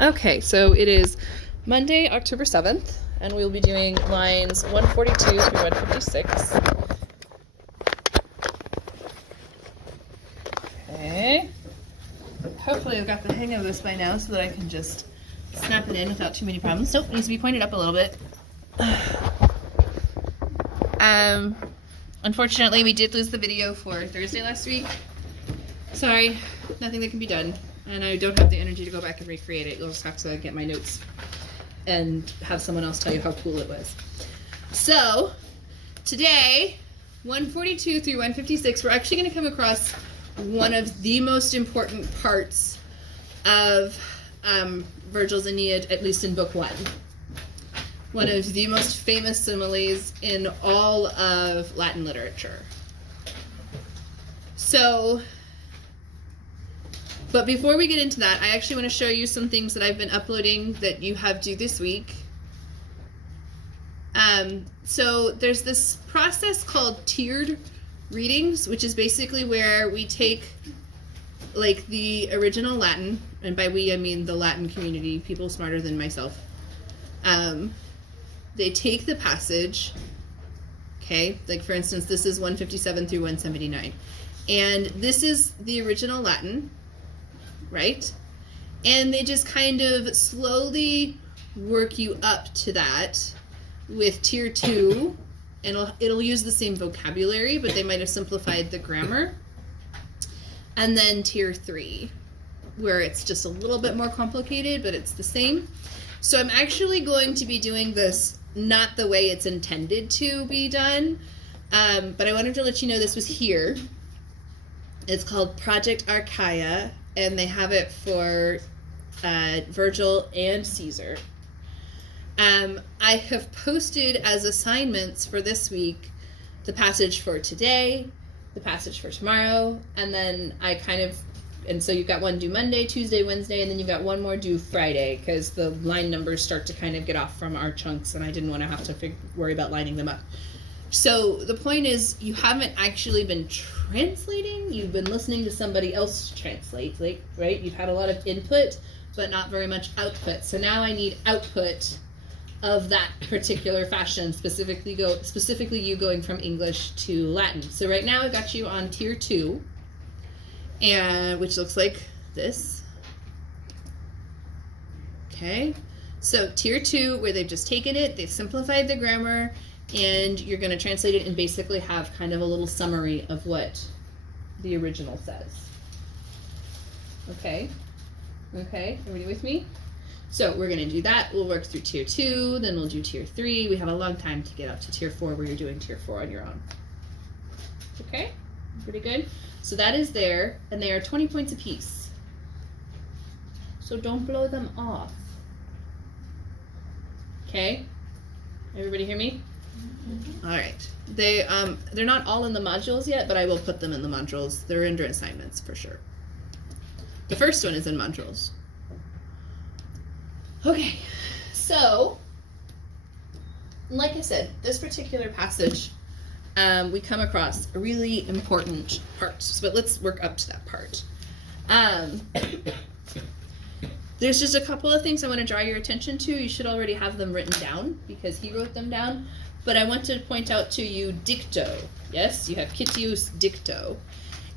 Okay, so it is Monday, October 7th, and we'll be doing lines 142 through 156. Okay. Hopefully I've got the hang of this by now so that I can just snap it in without too many problems. Nope, needs to be pointed up a little bit. Unfortunately, we did lose the video for Thursday last week. Sorry, nothing that can be done. And I don't have the energy to go back and recreate it. You'll just have to get my notes and have someone else tell you how cool it was. So, today, 142 through 156, we're actually going to come across one of the most important parts of Virgil's Aeneid, at least in Book 1. One of the most famous similes in all of Latin literature. So, but before we get into that, I actually want to show you some things that I've been uploading that you have due this week. So there's this process called tiered readings, which is basically where we take like the original Latin, and by we I mean the Latin community, people smarter than myself. They take the passage, okay, like for instance, this is 157 through 179, and this is the original Latin, right? And they just kind of slowly work you up to that with tier 2, and it'll use the same vocabulary, but they might have simplified the grammar. And then tier 3, where it's just a little bit more complicated, but it's the same. So I'm actually going to be doing this not the way it's intended to be done, but I wanted to let you know this was here. It's called Project Archaea, and they have it for Virgil and Caesar. I have posted as assignments for this week the passage for today, the passage for tomorrow, and then and so you've got one due Monday, Tuesday, Wednesday, and then you've got one more due Friday, because the line numbers start to kind of get off from our chunks, and I didn't want to have to worry about lining them up. So the point is, you haven't actually been translating, you've been listening to somebody else translate, right? You've had a lot of input, but not very much output. So now I need output of that particular fashion, specifically you going from English to Latin. So right now I've got you on tier 2, and which looks like this. Okay, so tier 2, where they've just taken it, they've simplified the grammar, and you're going to translate it and basically have kind of a little summary of what the original says. Okay, everybody with me? So we're going to do that. We'll work through tier 2, then we'll do tier 3. We have a long time to get up to tier 4, where you're doing tier 4 on your own. Okay, pretty good. So that is there, and they are 20 points apiece. So don't blow them off. Okay, everybody hear me? All right. They're not all in the modules yet, but I will put them in the modules. They're under assignments for sure. The first one is in modules. Okay, so like I said, this particular passage, we come across a really important part. But let's work up to that part. There's just a couple of things I want to draw your attention to. You should already have them written down because he wrote them down. But I want to point out to you dicto. Yes, you have Citius dicto.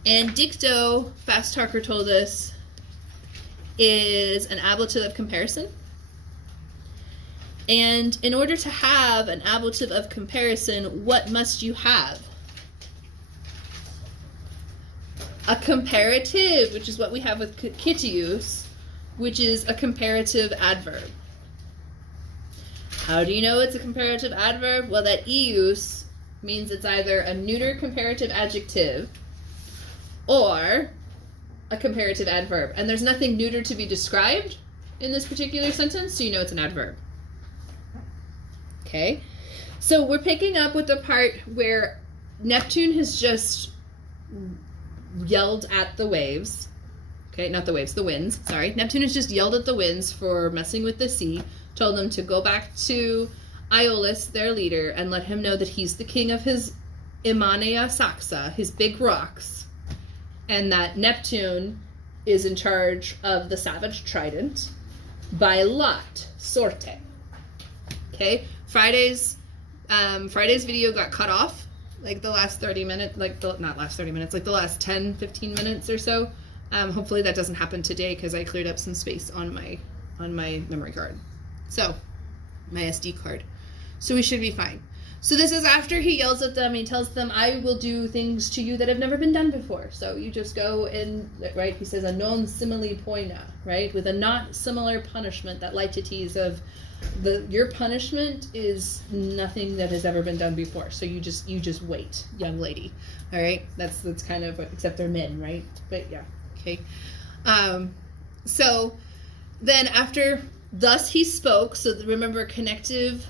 And dicto, Fast Talker told us, is an ablative of comparison. And in order to have an ablative of comparison, what must you have? A comparative, which is what we have with Citius, which is a comparative adverb. How do you know it's a comparative adverb? Well, that ius means it's either a neuter comparative adjective or a comparative adverb. And there's nothing neuter to be described in this particular sentence, so you know it's an adverb. Okay, so we're picking up with the part where Neptune has just yelled at the waves. Okay, not the waves, the winds, sorry. Neptune has just yelled at the winds for messing with the sea, told them to go back to Aeolus, their leader, and let him know that he's the king of his Imanea Saxa, his big rocks, and that Neptune is in charge of the savage trident, by lot, sorte. Okay, Friday's video got cut off, like the last 30 minutes, not last 30 minutes, like the last 10, 15 minutes or so. Hopefully that doesn't happen today because I cleared up some space on my memory card. So, my SD card. So we should be fine. So this is after he yells at them. He tells them, I will do things to you that have never been done before. So you just go and, right, he says a non simile poena, right, with a not similar punishment, that laetities of your punishment is nothing that has ever been done before. So you just wait, young lady. All right, that's kind of, except they're men, right? But yeah, okay. So then after thus he spoke, so remember connective.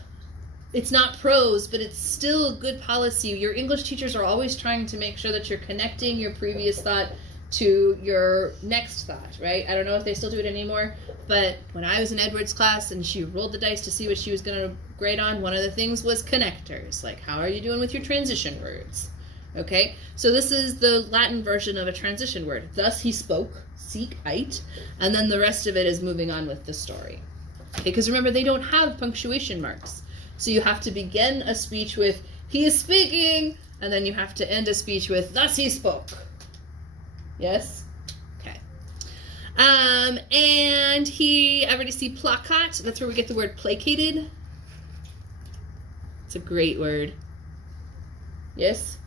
It's not prose, but it's still good policy. Your English teachers are always trying to make sure that you're connecting your previous thought to your next thought, right? I don't know if they still do it anymore, but when I was in Edward's class and she rolled the dice to see what she was going to grade on, one of the things was connectors. Like, how are you doing with your transition words? Okay, so this is the Latin version of a transition word. Thus he spoke, sic ait, and then the rest of it is moving on with the story. Okay, because remember, they don't have punctuation marks. So you have to begin a speech with, he is speaking, and then you have to end a speech with, thus he spoke. Yes? Okay. And I already see placat. That's where we get the word placated. It's a great word. Yes?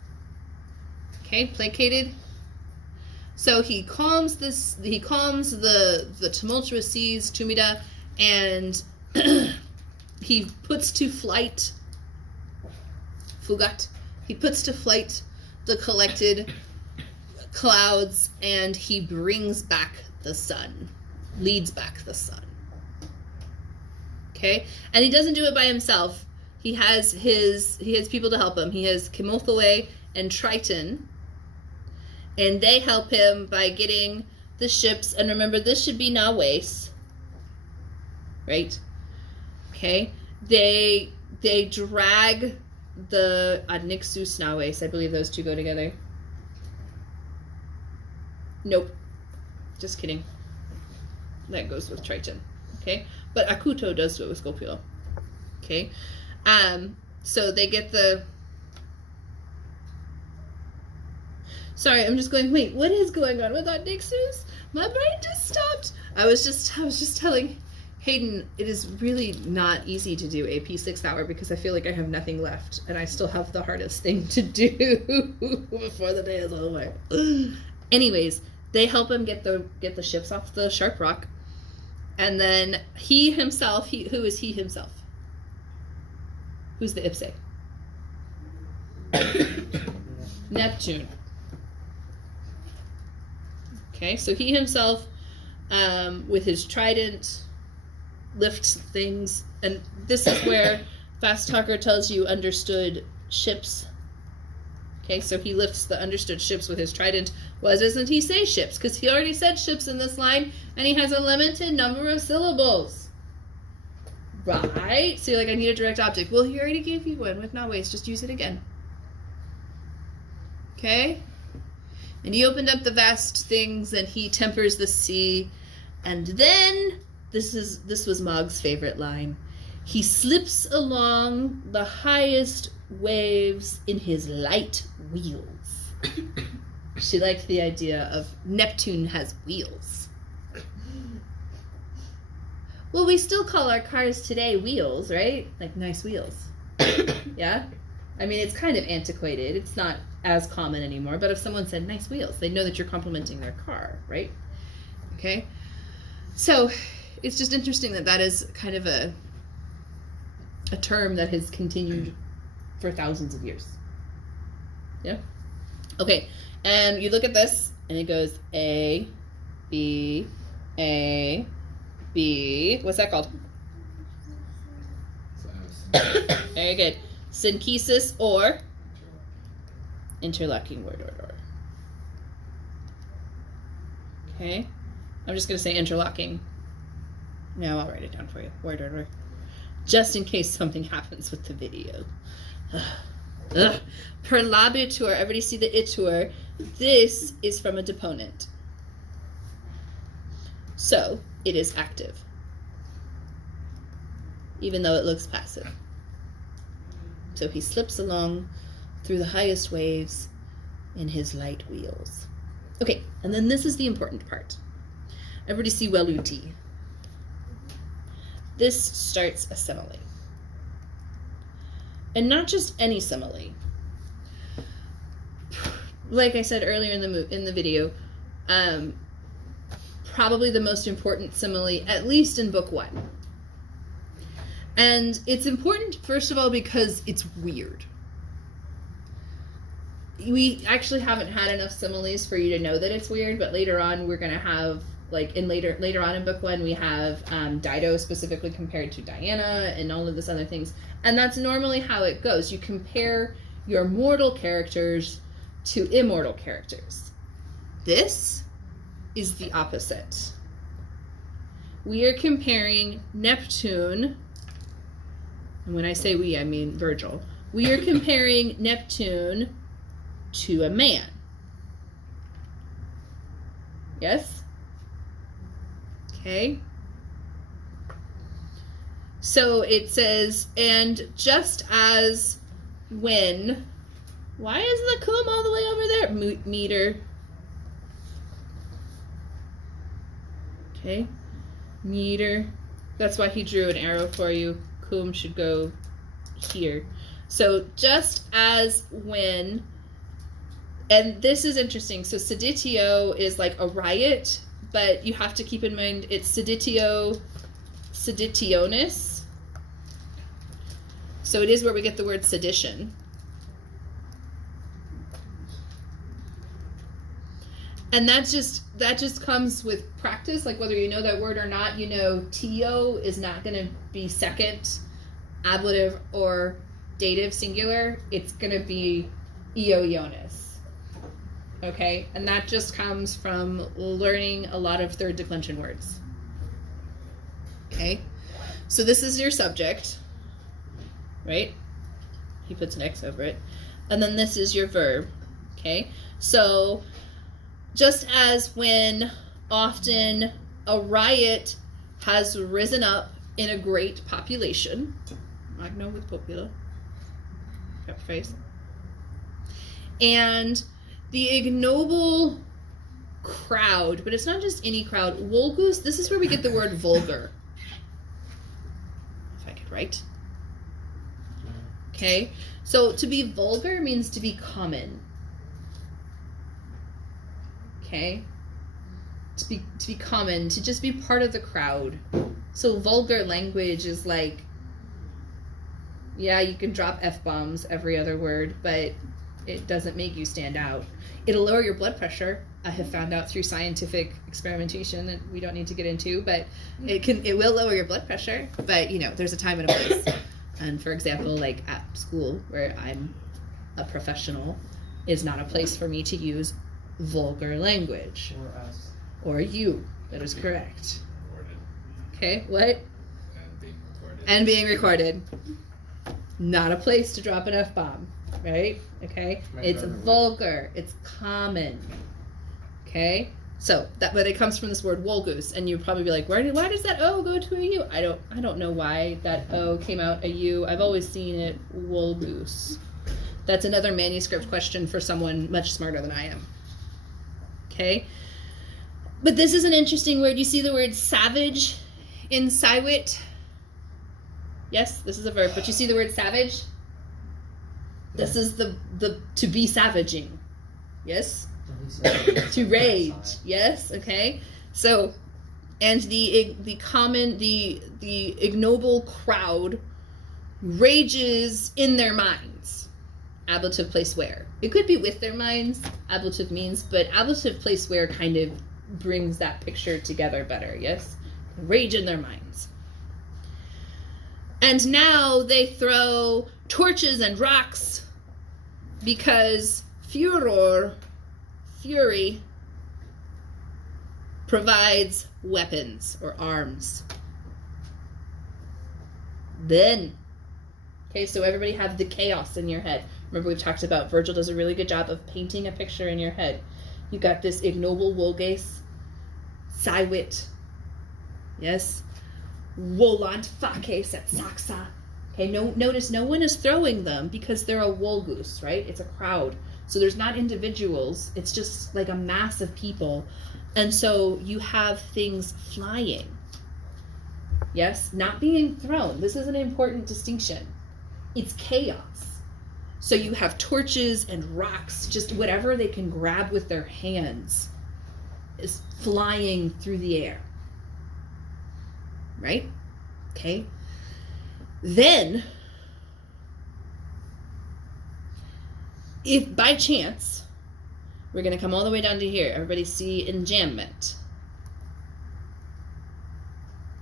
Okay, placated. So he calms the tumultuous seas, tumida, and he puts to flight, fugat, he puts to flight the collected clouds, and he brings back the sun, leads back the sun. Okay? And he doesn't do it by himself. He has people to help him. He has Timothée and Triton, and they help him by getting the ships, and remember, this should be naves, right? Okay, they drag the adnixus naves. I believe those two go together. Nope, just kidding. That goes with Triton. Okay, but acuto does do it with scopulo. Okay, so they get the. Sorry, I'm just going. Wait, what is going on with adnixus? My brain just stopped. I was just telling Hayden, it is really not easy to do AP 6th hour because I feel like I have nothing left and I still have the hardest thing to do before the day is over. Anyways, they help him get the ships off the sharp rock, and then he himself, who is he himself? Who's the ipse? Neptune. Okay, so he himself, with his trident, lifts things, and this is where Fast Talker tells you understood ships. Okay, so he lifts the understood ships with his trident. Why doesn't he say ships? Because he already said ships in this line, and he has a limited number of syllables. Right? So you're like, I need a direct object. Well, he already gave you one with naves. Just use it again. Okay? And he opened up the vast things, and he tempers the sea, and then this was Mog's favorite line. He slips along the highest waves in his light wheels. She liked the idea of Neptune has wheels. Well, we still call our cars today wheels, right? Like nice wheels. Yeah? I mean, it's kind of antiquated. It's not as common anymore. But if someone said nice wheels, they know that you're complimenting their car, right? Okay? So it's just interesting that is kind of a term that has continued for thousands of years. Yeah? Okay, and you look at this, and it goes A, B, A, B. What's that called? Very good. Synchesis or interlocking word order. Okay, I'm just going to say interlocking. Now I'll write it down for you. Word order. Just in case something happens with the video. Per labitur, everybody see the itur. This is from a deponent. So, it is active. even though it looks passive. So he slips along through the highest waves in his light wheels. Okay, and then this is the important part. Everybody see veluti. This starts a simile. And not just any simile. Like I said earlier in the video, probably the most important simile, at least in book 1. And it's important, first of all, because it's weird. We actually haven't had enough similes for you to know that it's weird, but later on we're going to have, like, later on in book 1, we have Dido specifically compared to Diana and all of this other things. And that's normally how it goes. You compare your mortal characters to immortal characters. This is the opposite. We are comparing Neptune, and when I say we, I mean Virgil. We are comparing Neptune to a man. Yes? Okay. So it says, and just as when, why is the cum all the way over there? Meter. Okay. Meter. That's why he drew an arrow for you. Cum should go here. So just as when, and this is interesting. So seditio is like a riot, but you have to keep in mind it's seditio, seditionis. So it is where we get the word sedition. And that just comes with practice, like whether you know that word or not. You know, tio is not going to be second, ablative, or dative singular. It's going to be ioionis. Okay? And that just comes from learning a lot of third declension words. Okay? So this is your subject, right? He puts an X over it. And then this is your verb. Okay? So just as when often a riot has risen up in a great population, magno with popula, kept face, and the ignoble crowd, but it's not just any crowd, vulgus, this is where we get the word vulgar, if I could write. Okay, so to be vulgar means to be common. Okay, to be common, to just be part of the crowd. So vulgar language is like, yeah, you can drop F-bombs every other word, but it doesn't make you stand out. It'll lower your blood pressure. I have found out through scientific experimentation that we don't need to get into, but it will lower your blood pressure. But you know, there's a time and a place. And for example, like at school where I'm a professional, is not a place for me to use vulgar language. Or us. Or you. That is correct. Recorded. Okay, what? And being recorded. And being recorded. Not a place to drop an F-bomb, right? Okay? It's vulgar. It's common. Okay? So, but it comes from this word vulgus, and you'd probably be like, why does that O go to a U? I don't know why that O came out a U. I've always seen it vulgus. That's another manuscript question for someone much smarter than I am. Okay? But this is an interesting word. You see the word savage in Siwit? Yes, this is a verb, but you see the word savage? This is the to be savaging. Yes? To rage. Yes, okay? So, and the ignoble crowd rages in their minds. Ablative place where. It could be with their minds, ablative means, but ablative place where kind of brings that picture together better, yes? Rage in their minds. And now they throw torches and rocks because furor, fury, provides weapons or arms. Then, okay, so everybody have the chaos in your head. Remember, we've talked about Virgil does a really good job of painting a picture in your head. You got this ignoble vulgus, Siwit, yes? Volant faces et saxa. Okay, notice no one is throwing them because they're a wool goose, right? It's a crowd. So there's not individuals. It's just like a mass of people. And so you have things flying. Yes, not being thrown. This is an important distinction. It's chaos. So you have torches and rocks, just whatever they can grab with their hands is flying through the air. Right? Okay. Then, if by chance, we're going to come all the way down to here. Everybody see enjambment.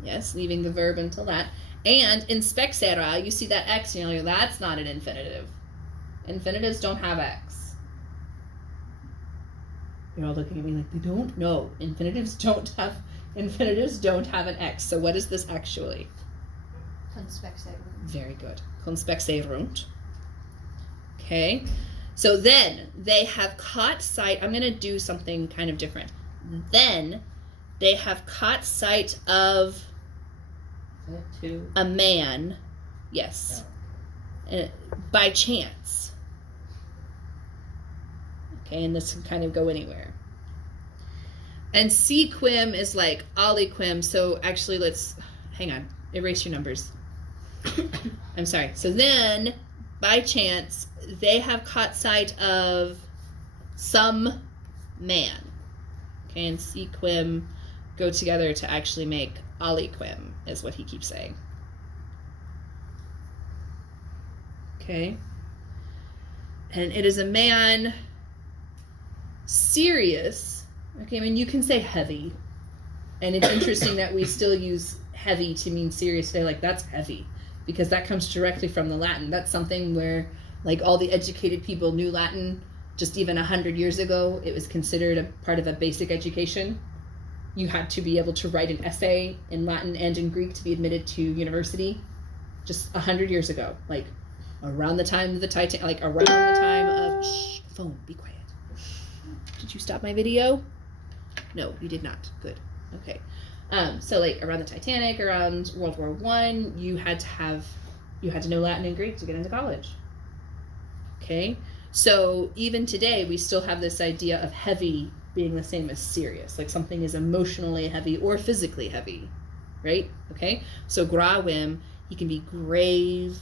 Yes, leaving the verb until that. And in spexera, you see that X, and you're like, that's not an infinitive. Infinitives don't have X. You're all looking at me like, they don't? No, infinitives don't have an X. So what is this actually? Conspexerunt. Very good. Conspexerunt. Okay. So then they have caught sight. I'm going to do something kind of different. Then they have caught sight of a man. Yes. By chance. Okay, and this can kind of go anywhere. And sequim is like aliquim. So actually, let's hang on. Erase your numbers. I'm sorry. So then, by chance, they have caught sight of some man. Okay, and sequim go together to actually make aliquim, is what he keeps saying. Okay. And it is a man serious. Okay, I mean, you can say heavy. And it's interesting that we still use heavy to mean serious today. Like, that's heavy. Because that comes directly from the Latin. That's something where, like, all the educated people knew Latin just even 100 years ago. It was considered a part of a basic education. You had to be able to write an essay in Latin and in Greek to be admitted to university. Just 100 years ago. Like, around the time of the Titanic. Like, around the time of... Shh, phone, be quiet. Did you stop my video? No, you did not. Good. Okay. So like around the Titanic, around World War I, you had to know Latin and Greek to get into college. Okay. So even today, we still have this idea of heavy being the same as serious. Like something is emotionally heavy or physically heavy, right? Okay. So grawim, he can be grave,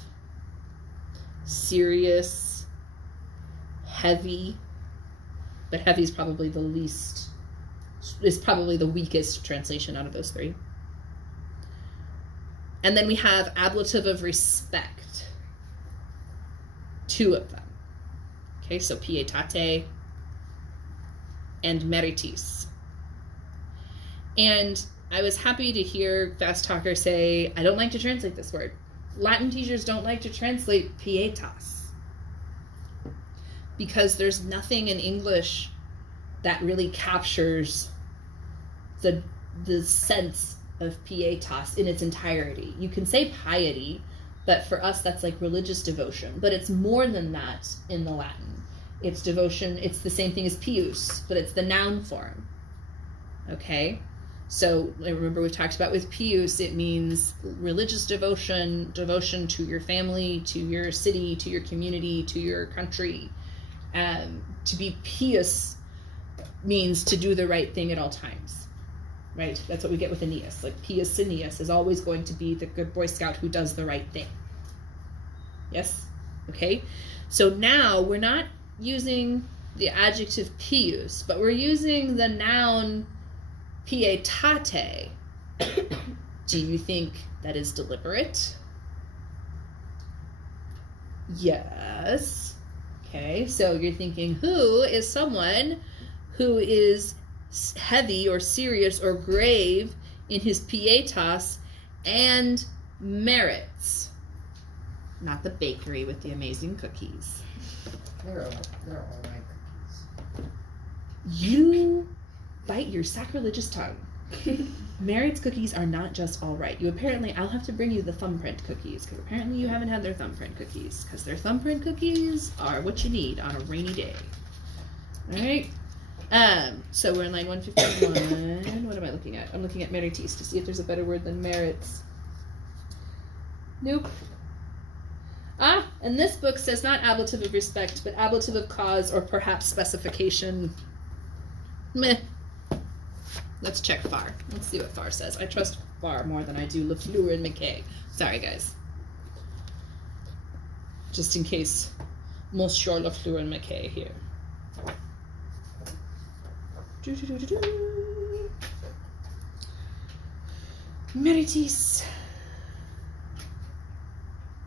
serious, heavy, but heavy is probably the weakest translation out of those three. And then we have ablative of respect. 2 of them. Okay, so pietate and meritis. And I was happy to hear Fast Talker say, I don't like to translate this word. Latin teachers don't like to translate pietas. Because there's nothing in English that really captures the sense of pietas in its entirety. You can say piety, but for us that's like religious devotion. But it's more than that in the Latin. It's devotion, it's the same thing as pius, but it's the noun form. Okay? So remember we've talked about with pius, it means religious devotion, devotion to your family, to your city, to your community, to your country. To be pious means to do the right thing at all times. Right? That's what we get with Aeneas. Like, pius Aeneas is always going to be the good Boy Scout who does the right thing. Yes? Okay? So now we're not using the adjective pius, but we're using the noun pietate. Do you think that is deliberate? Yes. Okay, so you're thinking, who is someone who is heavy or serious or grave in his pietas and merits? Not the bakery with the amazing cookies. They're all right cookies. You bite your sacrilegious tongue. Merritt's cookies are not just all right. I'll have to bring you the thumbprint cookies, because apparently you haven't had their thumbprint cookies, because their thumbprint cookies are what you need on a rainy day. All right. So we're in line 151. What am I looking at? I'm looking at meritis to see if there's a better word than merits. Nope. Ah, and this book says not ablative of respect, but ablative of cause or perhaps specification. Meh. Let's check Farr. Let's see what Farr says. I trust Farr more than I do Lafleur and McKay. Sorry, guys. Just in case Monsieur Lafleur and McKay here. Meritis.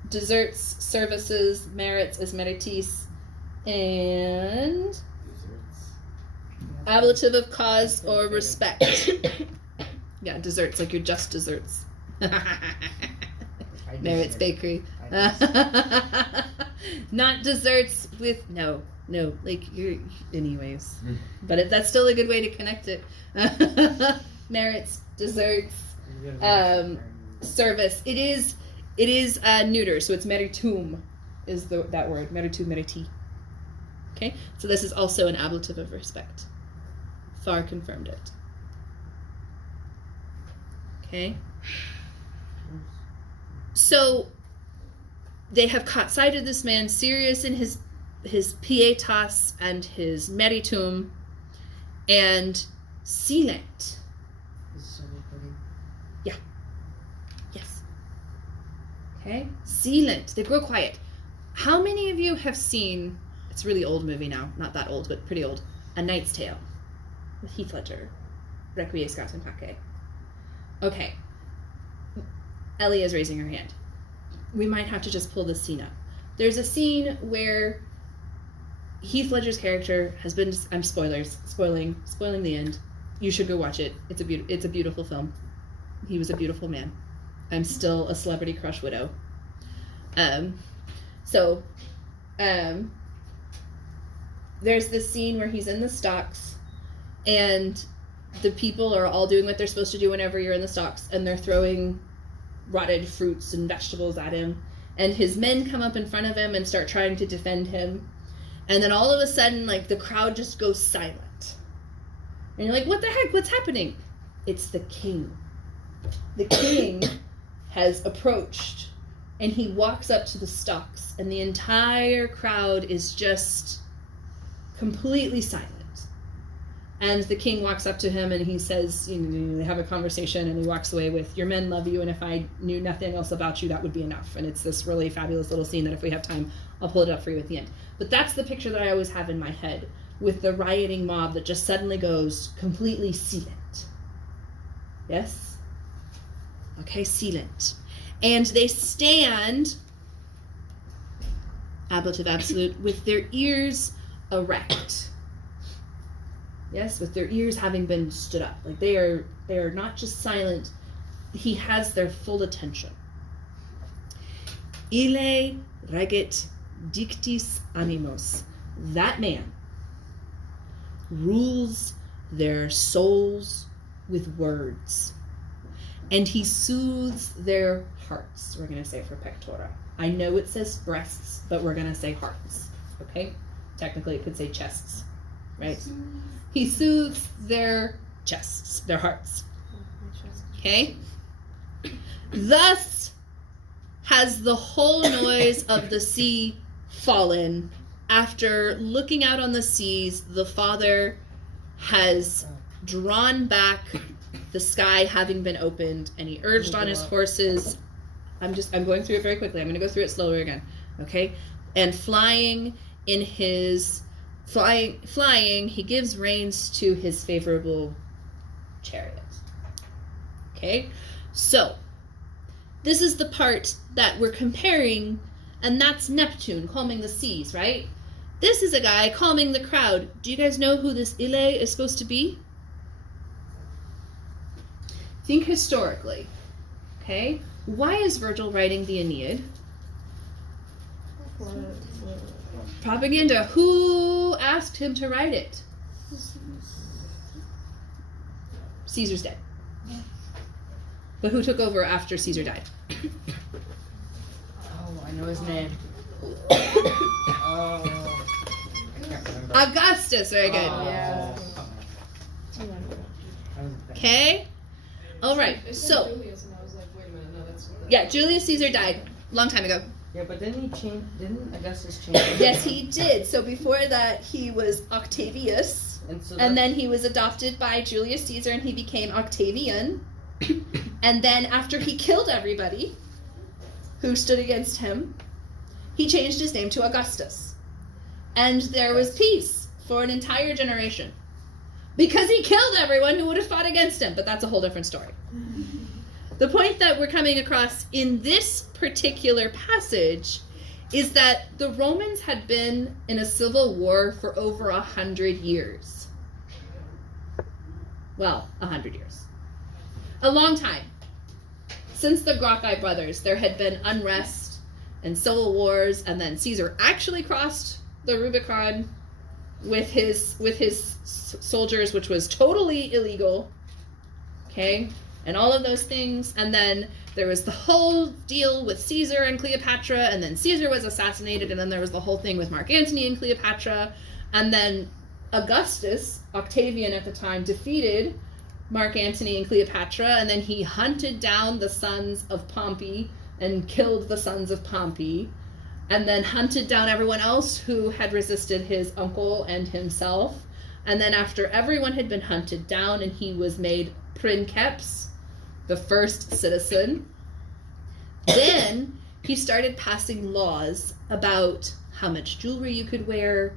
Desserts, services, merits is meritis. And ablative of cause or respect. Yeah, desserts, like your just desserts. Merits Bakery. Not desserts with no, like you're anyways. But that's still a good way to connect it. Merits, desserts, service. It is neuter, so it's meritum is that word. Meritum, meriti. Okay, so this is also an ablative of respect. Farr confirmed it. Okay. So they have caught sight of this man serious in his pietas and his meritum, and silent. Yeah. Yes. Okay. Silent. They grow quiet. How many of you have seen? It's a really old movie now, not that old, but pretty old. A Knight's Tale with Heath Ledger, Requiescat in Pace. Okay. Ellie is raising her hand. We might have to just pull this scene up. There's a scene where Heath Ledger's character has been. I'm spoiling the end. You should go watch it. It's a beautiful film. He was a beautiful man. I'm still a celebrity crush widow. There's this scene where he's in the stocks, and the people are all doing what they're supposed to do whenever you're in the stocks, and they're throwing rotted fruits and vegetables at him, and his men come up in front of him and start trying to defend him, and then all of a sudden, like, the crowd just goes silent, and you're like, what the heck, what's happening? It's the king. The king has approached, and he walks up to the stocks, and the entire crowd is just completely silent. And the king walks up to him and he says, they have a conversation, and he walks away with, your men love you, and if I knew nothing else about you, that would be enough. And it's this really fabulous little scene that if we have time, I'll pull it up for you at the end. But that's the picture that I always have in my head, with the rioting mob that just suddenly goes completely silent. Yes? Okay, silent. And they stand, ablative absolute, with their ears erect. Yes, with their ears having been stood up. Like they are not just silent. He has their full attention. Ille regit dictis animos. That man rules their souls with words. And he soothes their hearts. We're going to say for pectora. I know it says breasts, but we're going to say hearts. Okay? Technically it could say chests. Right? He soothes their chests, their hearts. Okay? Thus has the whole noise of the sea fallen. After looking out on the seas, the Father has drawn back, the sky having been opened, and he urged on his horses. I'm going through it very quickly. I'm going to go through it slower again. Okay? And flying, he gives reins to his favorable chariot. Okay? So, this is the part that we're comparing, and that's Neptune calming the seas, right? This is a guy calming the crowd. Do you guys know who this Ille is supposed to be? Think historically. Okay? Why is Virgil writing the Aeneid? Propaganda. Who asked him to write it? Caesar's dead. But who took over after Caesar died? Oh, I know his name. Augustus. Very good. Yeah. Okay. All right. So. Julius, and I was like, wait a minute, no, that's Yeah, Julius Caesar died long time ago. Yeah, but didn't Augustus change it? Yes, he did. So before that, he was Octavius, and then he was adopted by Julius Caesar, and he became Octavian. And then after he killed everybody who stood against him, he changed his name to Augustus. And there was peace for an entire generation. Because he killed everyone who would have fought against him. But that's a whole different story. The point that we're coming across in this particular passage is that the Romans had been in a civil war for over 100 years. Well, 100 years. A long time. Since the Gracchi brothers, there had been unrest and civil wars, and then Caesar actually crossed the Rubicon with his soldiers, which was totally illegal. Okay? And all of those things. And then there was the whole deal with Caesar and Cleopatra, and then Caesar was assassinated, and then there was the whole thing with Mark Antony and Cleopatra. And then Augustus, Octavian at the time, defeated Mark Antony and Cleopatra, and then he hunted down the sons of Pompey and killed the sons of Pompey, and then hunted down everyone else who had resisted his uncle and himself. And then after everyone had been hunted down and he was made princeps, the first citizen, then he started passing laws about how much jewelry you could wear,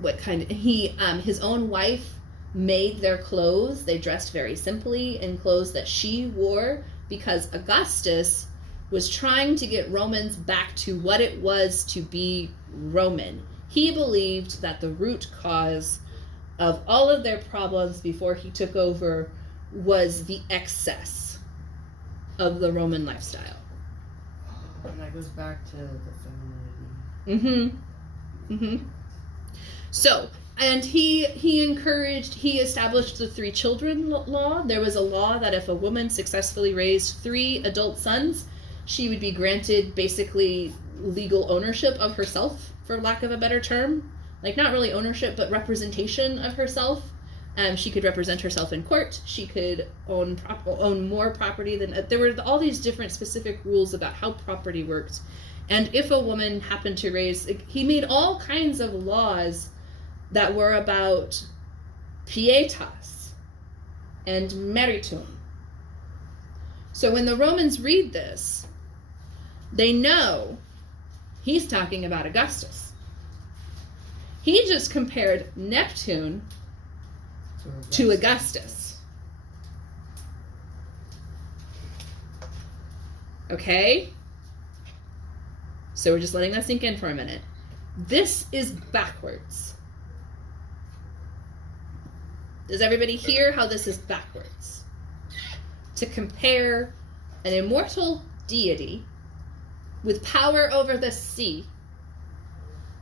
what kind of, his own wife made their clothes. They dressed very simply in clothes that she wore, because Augustus was trying to get Romans back to what it was to be Roman. He believed that the root cause of all of their problems before he took over was the excess of the Roman lifestyle. And that goes back to the femininity. So, and he established the 3 children law. There was a law that if a woman successfully raised 3 adult sons, she would be granted basically legal ownership of herself, for lack of a better term. Like, not really ownership, but representation of herself. She could represent herself in court. She could own more property than... There were all these different specific rules about how property worked. And if a woman happened to raise... He made all kinds of laws that were about pietas and meritum. So when the Romans read this, they know he's talking about Augustus. He just compared Neptune to Augustus. Okay? So we're just letting that sink in for a minute. This is backwards. Does everybody hear how this is backwards? To compare an immortal deity with power over the sea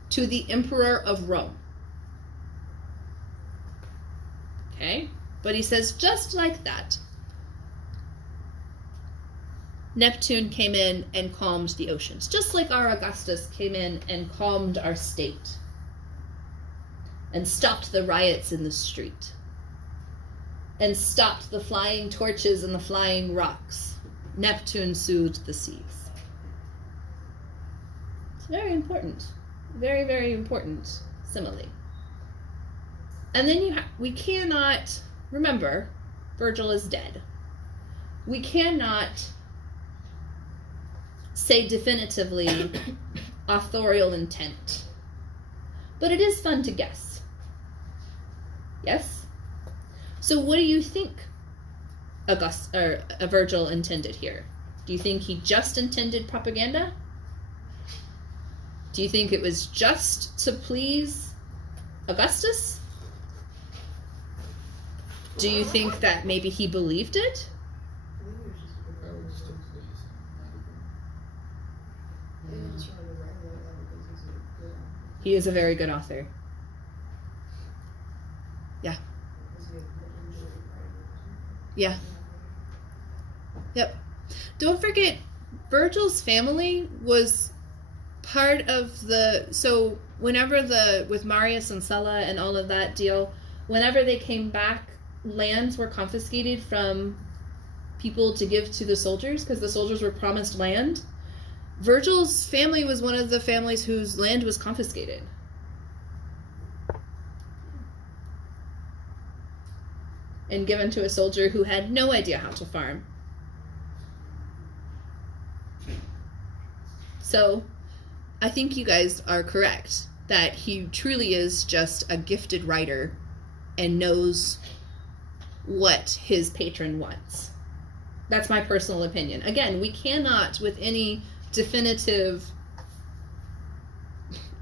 to the emperor of Rome. Okay? But he says, just like that, Neptune came in and calmed the oceans. Just like our Augustus came in and calmed our state and stopped the riots in the street and stopped the flying torches and the flying rocks. Neptune soothed the seas. It's very important. Very, very important simile. And then we cannot, remember, Virgil is dead. We cannot say definitively authorial intent. But it is fun to guess. Yes? So what do you think Virgil intended here? Do you think he just intended propaganda? Do you think it was just to please Augustus? Do you think that maybe he believed it? He is a very good author. Yeah. Yeah. Yep. Don't forget, Virgil's family was part of so whenever with Marius and Sulla and all of that deal, whenever they came back, lands were confiscated from people to give to the soldiers because the soldiers were promised land. Virgil's family was one of the families whose land was confiscated. And given to a soldier who had no idea how to farm. So, I think you guys are correct that he truly is just a gifted writer and knows what his patron wants. That's my personal opinion. Again, we cannot, with any definitive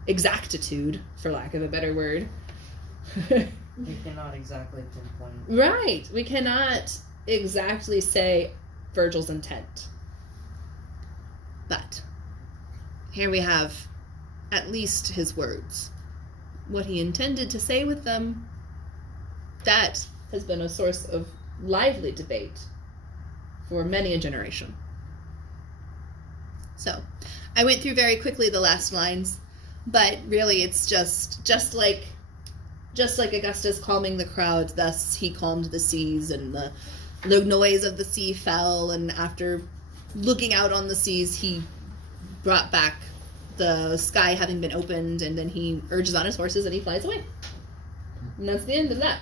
exactitude, for lack of a better word, We cannot exactly pinpoint. right, we cannot exactly say Virgil's intent. But here we have at least his words. What he intended to say with them, that has been a source of lively debate for many a generation. So, I went through very quickly the last lines, but really it's just like Augustus calming the crowd, thus he calmed the seas, and the noise of the sea fell, and after looking out on the seas, he brought back the sky having been opened, and then he urges on his horses and he flies away. And that's the end of that.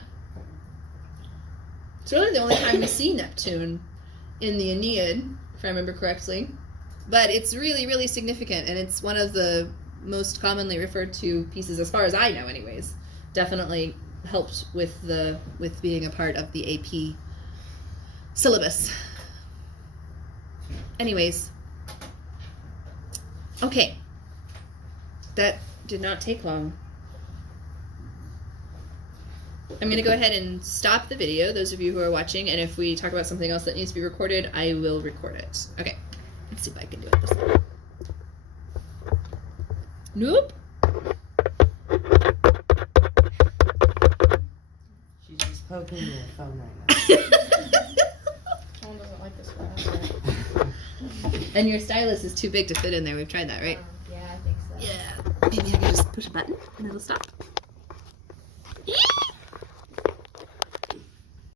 It's really the only time we see Neptune in the Aeneid, if I remember correctly. But it's really, really significant, and it's one of the most commonly referred to pieces, as far as I know anyways. Definitely helped with being a part of the AP syllabus. Anyways. Okay. That did not take long. I'm going to go ahead and stop the video, those of you who are watching, and if we talk about something else that needs to be recorded, I will record it. Okay. Let's see if I can do it this way. Nope. She's just poking your phone right now. Someone doesn't like this one. And your stylus is too big to fit in there. We've tried that, right? Yeah, I think so. Yeah. Maybe I can just push a button and it'll stop.